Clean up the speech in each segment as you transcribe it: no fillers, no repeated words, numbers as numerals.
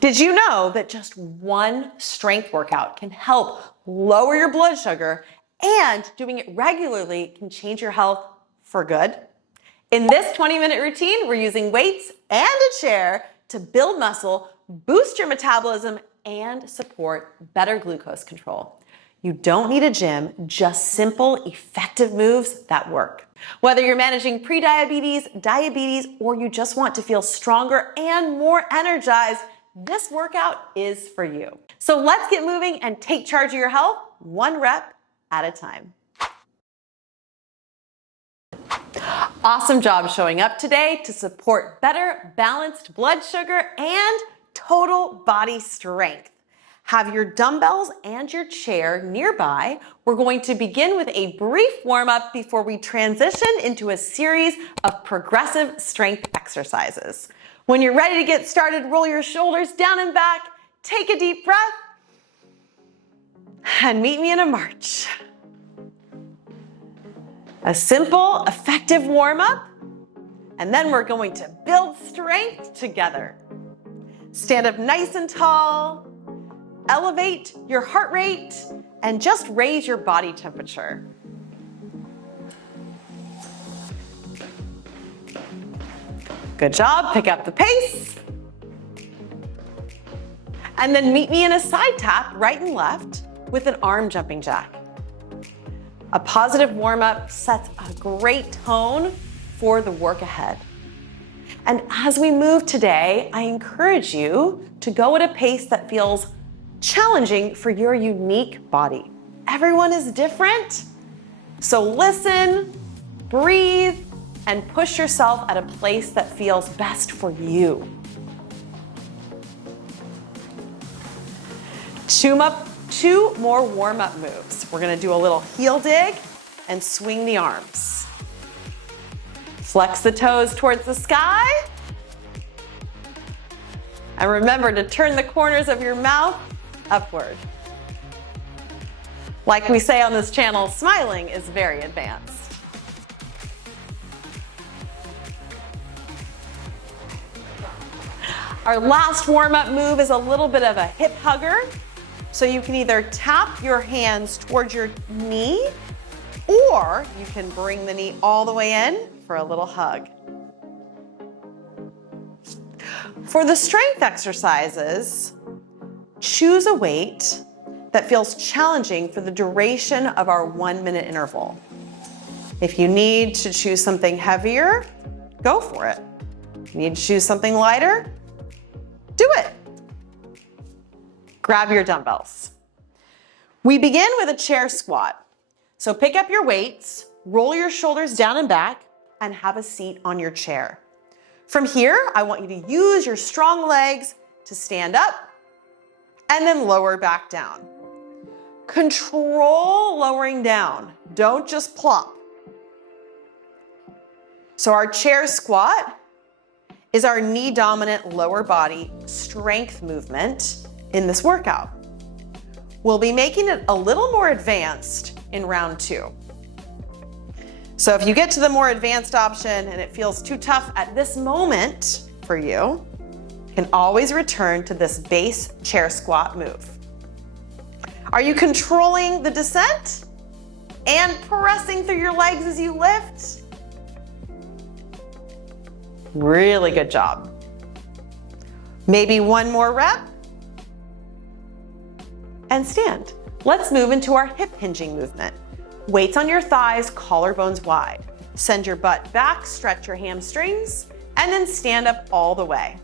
Did you know that just one strength workout can help lower your blood sugar, and doing it regularly can change your health for good? In this 20-minute routine, we're using weights and a chair to build muscle, boost your metabolism, and support better glucose control. You don't need a gym, just simple, effective moves that work. Whether you're managing prediabetes, diabetes, or you just want to feel stronger and more energized, this workout is for you. So let's get moving and take charge of your health, one rep at a time. Awesome job showing up today to support better balanced blood sugar and total body strength. Have your dumbbells and your chair nearby. We're going to begin with a brief warm-up before we transition into a series of progressive strength exercises. When you're ready to get started, roll your shoulders down and back, take a deep breath, and meet me in a march. A simple, effective warm-up, and then we're going to build strength together. Stand up nice and tall, elevate your heart rate, and just raise your body temperature. Good job, pick up the pace. And then meet me in a side tap, right and left, with an arm jumping jack. A positive warm-up sets a great tone for the work ahead. And as we move today, I encourage you to go at a pace that feels challenging for your unique body. Everyone is different, so listen, breathe, and push yourself at a place that feels best for you. Two more warm-up moves. We're gonna do a little heel dig and swing the arms. Flex the toes towards the sky. And remember to turn the corners of your mouth upward. Like we say on this channel, smiling is very advanced. Our last warm-up move is a little bit of a hip hugger. So you can either tap your hands towards your knee, or you can bring the knee all the way in for a little hug. For the strength exercises, choose a weight that feels challenging for the duration of our 1-minute interval. If you need to choose something heavier, go for it. If you need to choose something lighter, do it. Grab your dumbbells. We begin with a chair squat. So pick up your weights, roll your shoulders down and back, and have a seat on your chair. From here, I want you to use your strong legs to stand up and then lower back down. Control lowering down. Don't just plop. So our chair squat is our knee-dominant lower body strength movement in this workout. We'll be making it a little more advanced in round 2. So if you get to the more advanced option and it feels too tough at this moment for you, you can always return to this base chair squat move. Are you controlling the descent and pressing through your legs as you lift? Really good job. Maybe one more rep. And stand. Let's move into our hip hinging movement. Weights on your thighs, collarbones wide. Send your butt back, stretch your hamstrings, and then stand up all the way.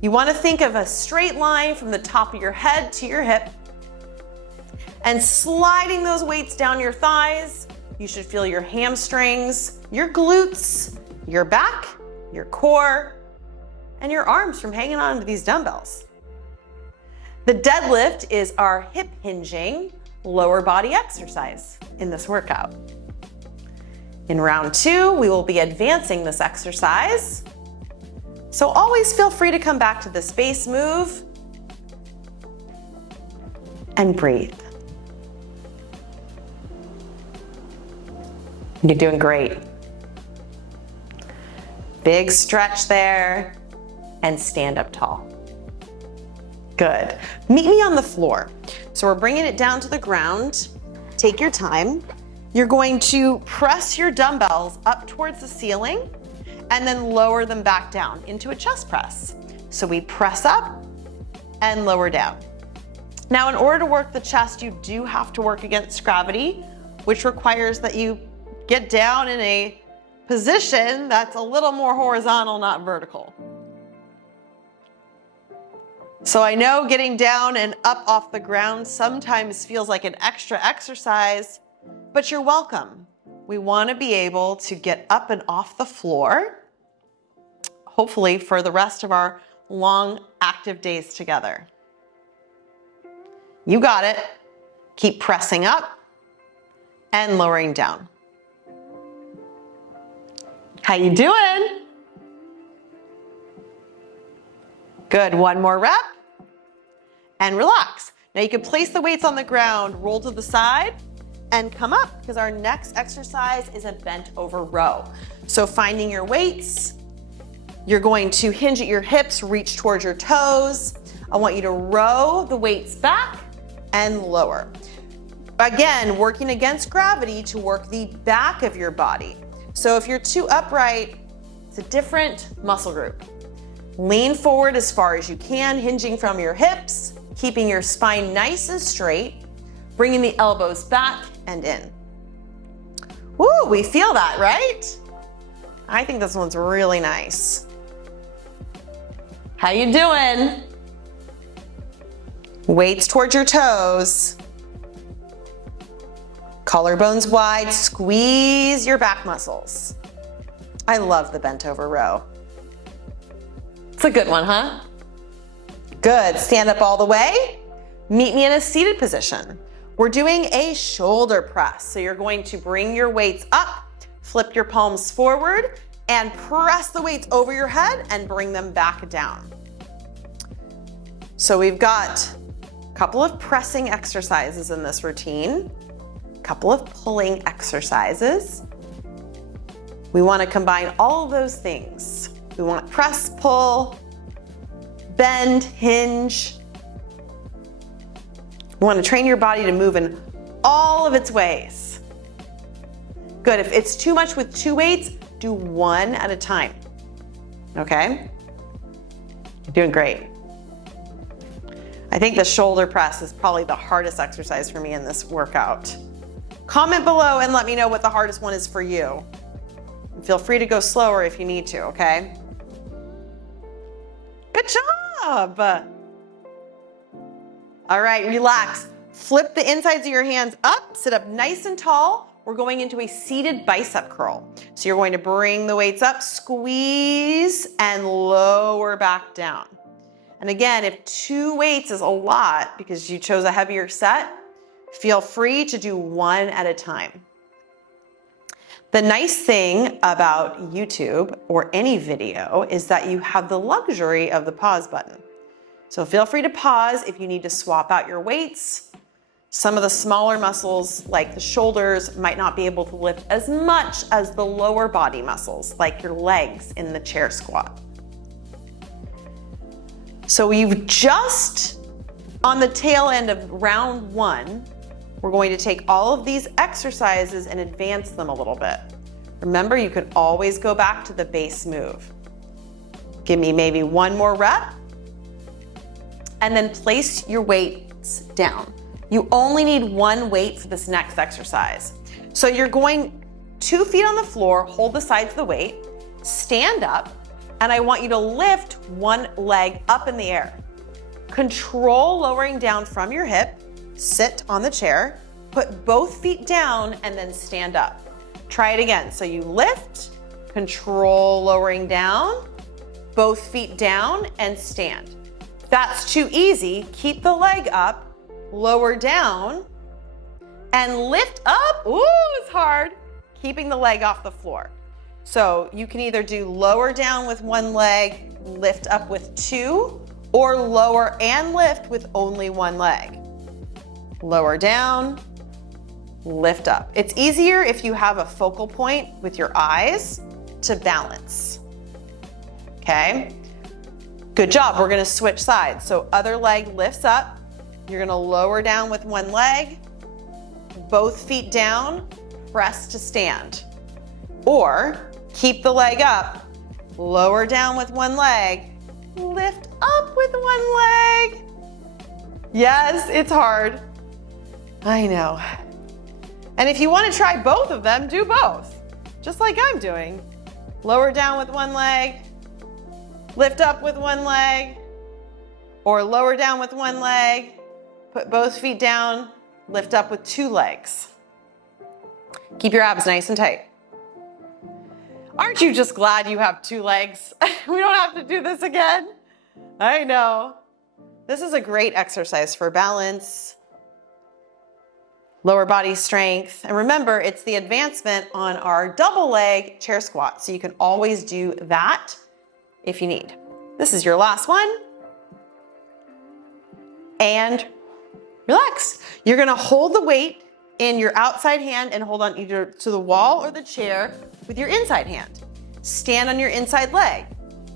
You want to think of a straight line from the top of your head to your hip, and sliding those weights down your thighs. You should feel your hamstrings, your glutes, your back, your core, and your arms from hanging on to these dumbbells. The deadlift is our hip hinging lower body exercise in this workout. In round 2, we will be advancing this exercise. So always feel free to come back to this base move and breathe. You're doing great. Big stretch there and stand up tall. Good. Meet me on the floor. So we're bringing it down to the ground. Take your time. You're going to press your dumbbells up towards the ceiling and then lower them back down into a chest press. So we press up and lower down. Now, in order to work the chest, you do have to work against gravity, which requires that you get down in a position that's a little more horizontal, not vertical. So I know getting down and up off the ground sometimes feels like an extra exercise, but you're welcome. We want to be able to get up and off the floor, hopefully for the rest of our long, active days together. You got it. Keep pressing up and lowering down. How you doing? Good, one more rep and relax. Now you can place the weights on the ground, roll to the side and come up because our next exercise is a bent over row. So finding your weights, you're going to hinge at your hips, reach towards your toes. I want you to row the weights back and lower. Again, working against gravity to work the back of your body. So if you're too upright, it's a different muscle group. Lean forward as far as you can, hinging from your hips, keeping your spine nice and straight, bringing the elbows back and in. Woo, we feel that, right? I think this one's really nice. How you doing? Weights towards your toes. Collarbones wide, squeeze your back muscles. I love the bent over row. It's a good one, huh? Good, stand up all the way. Meet me in a seated position. We're doing a shoulder press. So you're going to bring your weights up, flip your palms forward, and press the weights over your head and bring them back down. So we've got a couple of pressing exercises in this routine, a couple of pulling exercises. We want to combine all of those things. We want press, pull, bend, hinge. We want to train your body to move in all of its ways. Good, if it's too much with two weights, do one at a time, okay? You're doing great. I think the shoulder press is probably the hardest exercise for me in this workout. Comment below and let me know what the hardest one is for you. Feel free to go slower if you need to, okay? Good job. All right, relax. Flip the insides of your hands up, sit up nice and tall. We're going into a seated bicep curl. So you're going to bring the weights up, squeeze, and lower back down. And again, if two weights is a lot because you chose a heavier set, feel free to do one at a time. The nice thing about YouTube or any video is that you have the luxury of the pause button. So feel free to pause if you need to swap out your weights. Some of the smaller muscles, like the shoulders, might not be able to lift as much as the lower body muscles, like your legs in the chair squat. So you've just on the tail end of round one, we're going to take all of these exercises and advance them a little bit. Remember, you can always go back to the base move. Give me maybe one more rep, and then place your weights down. You only need one weight for this next exercise. So you're going 2 feet on the floor, hold the sides of the weight, stand up, and I want you to lift one leg up in the air. Control lowering down from your hip, sit on the chair, put both feet down, and then stand up. Try it again. So you lift, control lowering down, both feet down, and stand. If that's too easy, keep the leg up, lower down, and lift up. Ooh, it's hard. Keeping the leg off the floor. So you can either do lower down with one leg, lift up with two, or lower and lift with only one leg. Lower down, lift up. It's easier if you have a focal point with your eyes to balance. Okay? Good job. We're gonna switch sides. So other leg lifts up. You're gonna lower down with one leg, both feet down, press to stand. Or keep the leg up, lower down with one leg, lift up with one leg. Yes, it's hard. I know. And if you want to try both of them, do both, just like I'm doing. Lower down with one leg, lift up with one leg, or lower down with one leg, put both feet down, lift up with two legs. Keep your abs nice and tight. Aren't you just glad you have two legs? We don't have to do this again. I know. This is a great exercise for balance, lower body strength. And remember, it's the advancement on our double leg chair squat. So you can always do that if you need. This is your last one. And relax. You're gonna hold the weight in your outside hand and hold on either to the wall or the chair with your inside hand. Stand on your inside leg.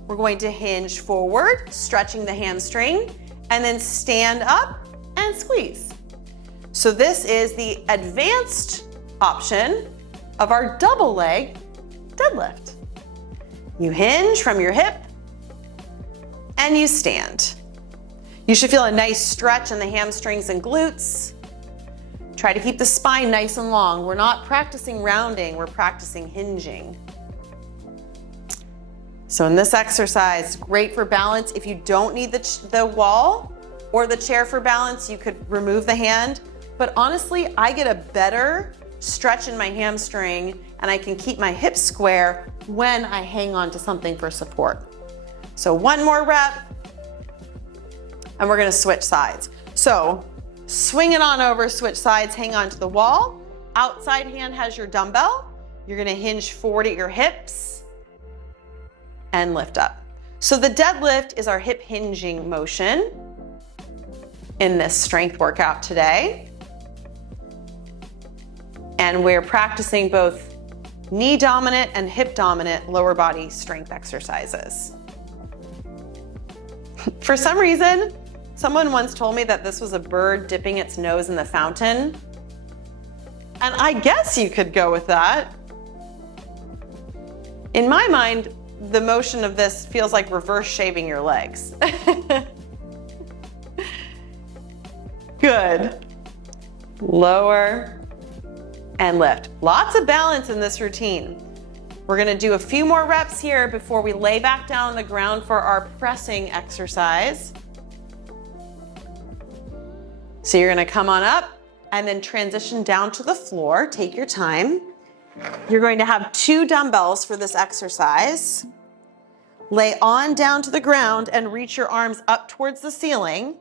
We're going to hinge forward, stretching the hamstring, and then stand up and squeeze. So this is the advanced option of our double leg deadlift. You hinge from your hip and you stand. You should feel a nice stretch in the hamstrings and glutes. Try to keep the spine nice and long. We're not practicing rounding, we're practicing hinging. So in this exercise, great for balance. If you don't need the wall or the chair for balance, you could remove the hand. But honestly, I get a better stretch in my hamstring and I can keep my hips square when I hang on to something for support. So one more rep and we're gonna switch sides. So swing it on over, switch sides, hang on to the wall. Outside hand has your dumbbell. You're gonna hinge forward at your hips and lift up. So the deadlift is our hip hinging motion in this strength workout today. And we're practicing both knee dominant and hip dominant lower body strength exercises. For some reason, someone once told me that this was a bird dipping its nose in the fountain. And I guess you could go with that. In my mind, the motion of this feels like reverse shaving your legs. Good. Lower and lift. Lots of balance in this routine. We're gonna do a few more reps here before we lay back down on the ground for our pressing exercise. So you're gonna come on up and then transition down to the floor. Take your time. You're going to have 2 dumbbells for this exercise. Lay on down to the ground and reach your arms up towards the ceiling.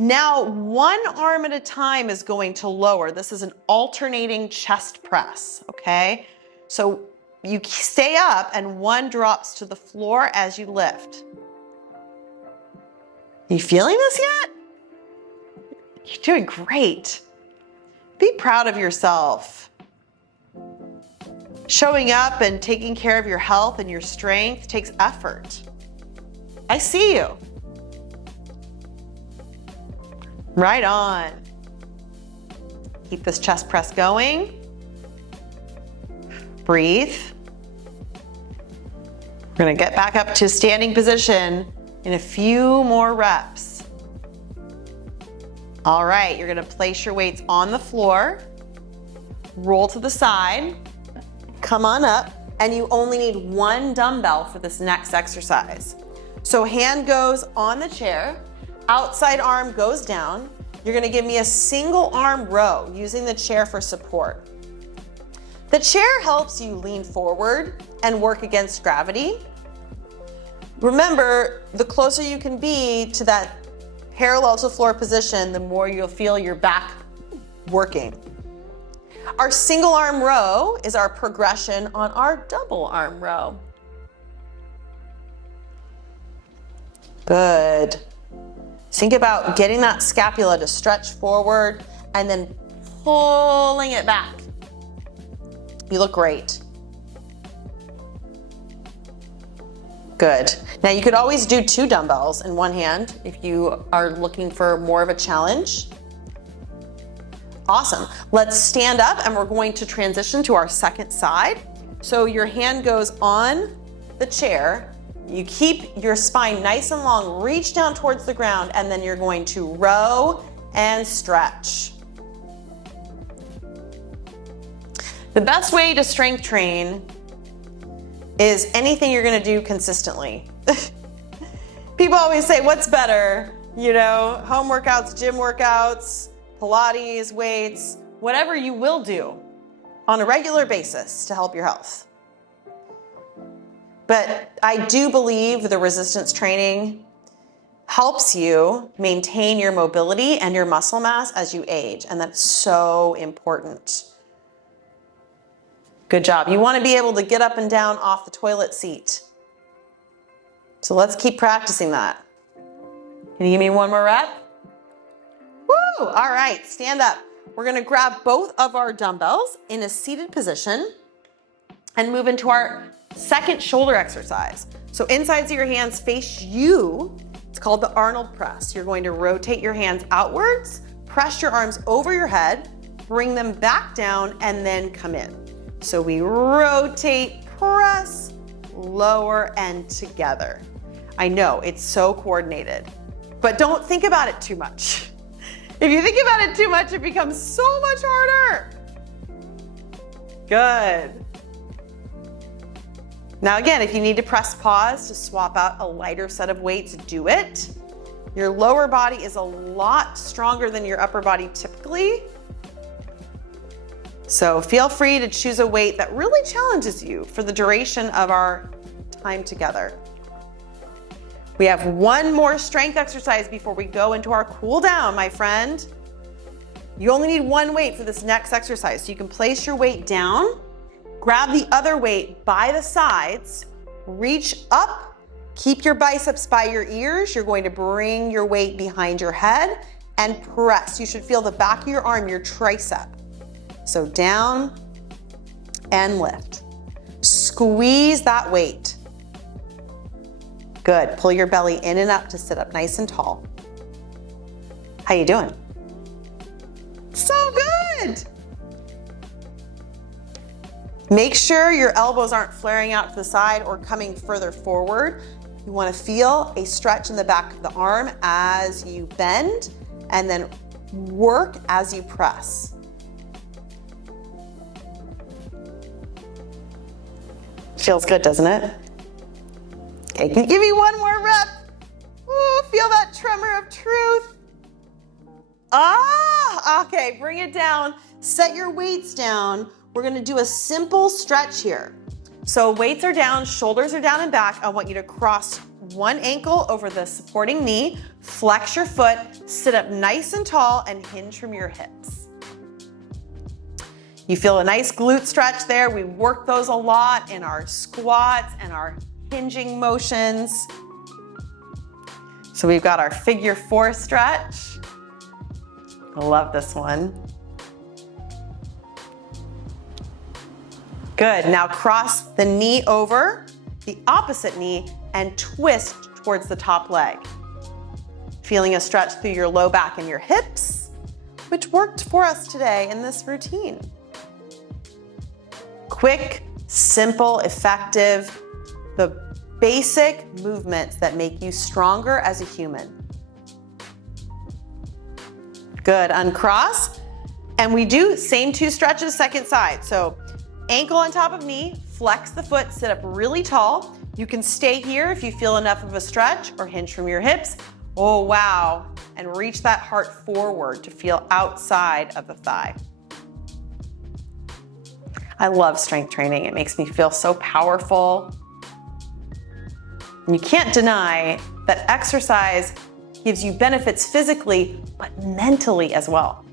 Now, one arm at a time is going to lower. This is an alternating chest press, okay? So you stay up and one drops to the floor as you lift. You feeling this yet? You're doing great. Be proud of yourself. Showing up and taking care of your health and your strength takes effort. I see you. Right on. Keep this chest press going. Breathe. We're gonna get back up to standing position in a few more reps. All right, you're gonna place your weights on the floor, roll to the side, come on up, and you only need 1 dumbbell for this next exercise. So hand goes on the chair, outside arm goes down. You're gonna give me a single arm row using the chair for support. The chair helps you lean forward and work against gravity. Remember, the closer you can be to that parallel to floor position, the more you'll feel your back working. Our single arm row is our progression on our double arm row. Good. Think about getting that scapula to stretch forward and then pulling it back. You look great. Good. Now you could always do 2 dumbbells in one hand if you are looking for more of a challenge. Awesome. Let's stand up and we're going to transition to our second side. So your hand goes on the chair. You keep your spine nice and long, reach down towards the ground, and then you're going to row and stretch. The best way to strength train is anything you're gonna do consistently. People always say, what's better? You know, home workouts, gym workouts, Pilates, weights, whatever you will do on a regular basis to help your health. But I do believe the resistance training helps you maintain your mobility and your muscle mass as you age, and that's so important. Good job. You want to be able to get up and down off the toilet seat. So let's keep practicing that. Can you give me one more rep? Woo! All right, stand up. We're going to grab both of our dumbbells in a seated position and move into our second shoulder exercise. So insides of your hands face you. It's called the Arnold Press. You're going to rotate your hands outwards, press your arms over your head, bring them back down, and then come in. So we rotate, press, lower, and together. I know, it's so coordinated, but don't think about it too much. If you think about it too much, it becomes so much harder. Good. Now again, if you need to press pause to swap out a lighter set of weights, do it. Your lower body is a lot stronger than your upper body typically. So feel free to choose a weight that really challenges you for the duration of our time together. We have one more strength exercise before we go into our cool down, my friend. You only need one weight for this next exercise. So you can place your weight down, grab the other weight by the sides, reach up, keep your biceps by your ears. You're going to bring your weight behind your head and press. You should feel the back of your arm, your tricep. So down and lift. Squeeze that weight. Good. Pull your belly in and up to sit up nice and tall. How you doing? So good. Make sure your elbows aren't flaring out to the side or coming further forward. You want to feel a stretch in the back of the arm as you bend, and then work as you press. Feels good, doesn't it? Okay, can you give me one more rep? Ooh, feel that tremor of truth. Okay, bring it down. Set your weights down. We're gonna do a simple stretch here. So weights are down, shoulders are down and back. I want you to cross one ankle over the supporting knee, flex your foot, sit up nice and tall, and hinge from your hips. You feel a nice glute stretch there. We work those a lot in our squats and our hinging motions. So we've got our figure 4 stretch. I love this one. Good, now cross the knee over the opposite knee and twist towards the top leg. Feeling a stretch through your low back and your hips, which worked for us today in this routine. Quick, simple, effective, the basic movements that make you stronger as a human. Good, uncross. And we do same 2 stretches, second side. So ankle on top of knee, flex the foot, sit up really tall. You can stay here if you feel enough of a stretch or hinge from your hips. Oh, wow. And reach that heart forward to feel outside of the thigh. I love strength training. It makes me feel so powerful. And you can't deny that exercise gives you benefits physically, but mentally as well.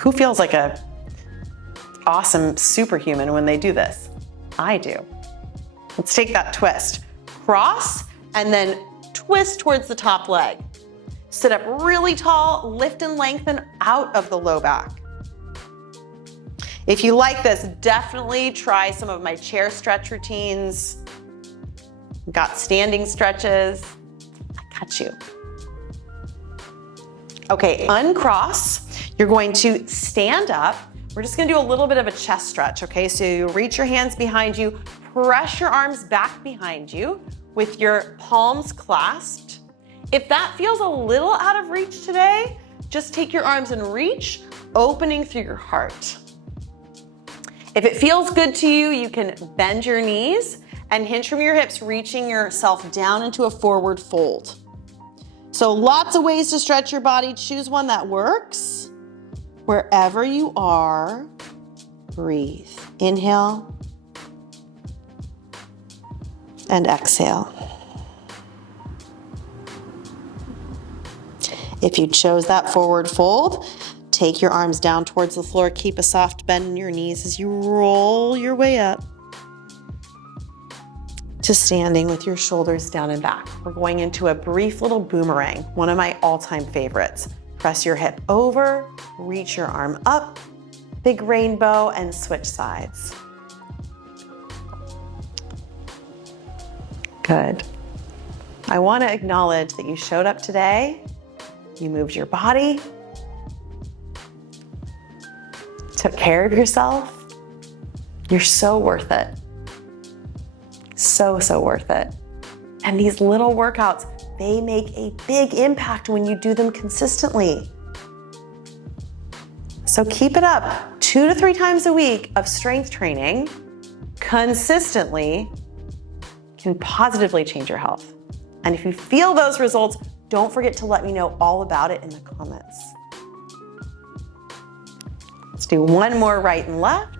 Who feels like a awesome superhuman when they do this? I do. Let's take that twist. Cross and then twist towards the top leg. Sit up really tall, lift and lengthen out of the low back. If you like this, definitely try some of my chair stretch routines. Got standing stretches. I got you. Okay, uncross. You're going to stand up. We're just gonna do a little bit of a chest stretch, okay? So you reach your hands behind you, press your arms back behind you with your palms clasped. If that feels a little out of reach today, just take your arms and reach, opening through your heart. If it feels good to you, you can bend your knees and hinge from your hips, reaching yourself down into a forward fold. So lots of ways to stretch your body. Choose one that works. Wherever you are, breathe. Inhale and exhale. If you chose that forward fold, take your arms down towards the floor. Keep a soft bend in your knees as you roll your way up to standing with your shoulders down and back. We're going into a brief little boomerang, one of my all-time favorites. Press your hip over, reach your arm up, big rainbow, and switch sides. Good. I want to acknowledge that you showed up today, you moved your body, took care of yourself. You're so worth it. So worth it. And these little workouts, they make a big impact when you do them consistently. So keep it up. 2 to 3 times a week of strength training consistently can positively change your health. And if you feel those results, don't forget to let me know all about it in the comments. Let's do one more right and left.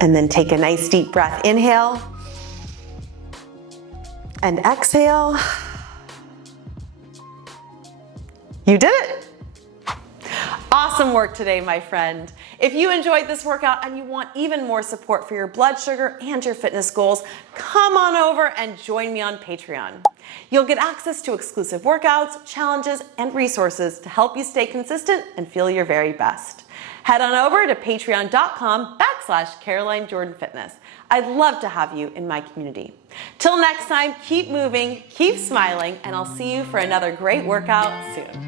And then take a nice deep breath. Inhale and exhale. You did it. Awesome work today, my friend. If you enjoyed this workout and you want even more support for your blood sugar and your fitness goals, come on over and join me on Patreon. You'll get access to exclusive workouts, challenges, and resources to help you stay consistent and feel your very best. Head on over to patreon.com/Caroline Jordan Fitness. I'd love to have you in my community. Till next time, keep moving, keep smiling, and I'll see you for another great workout soon.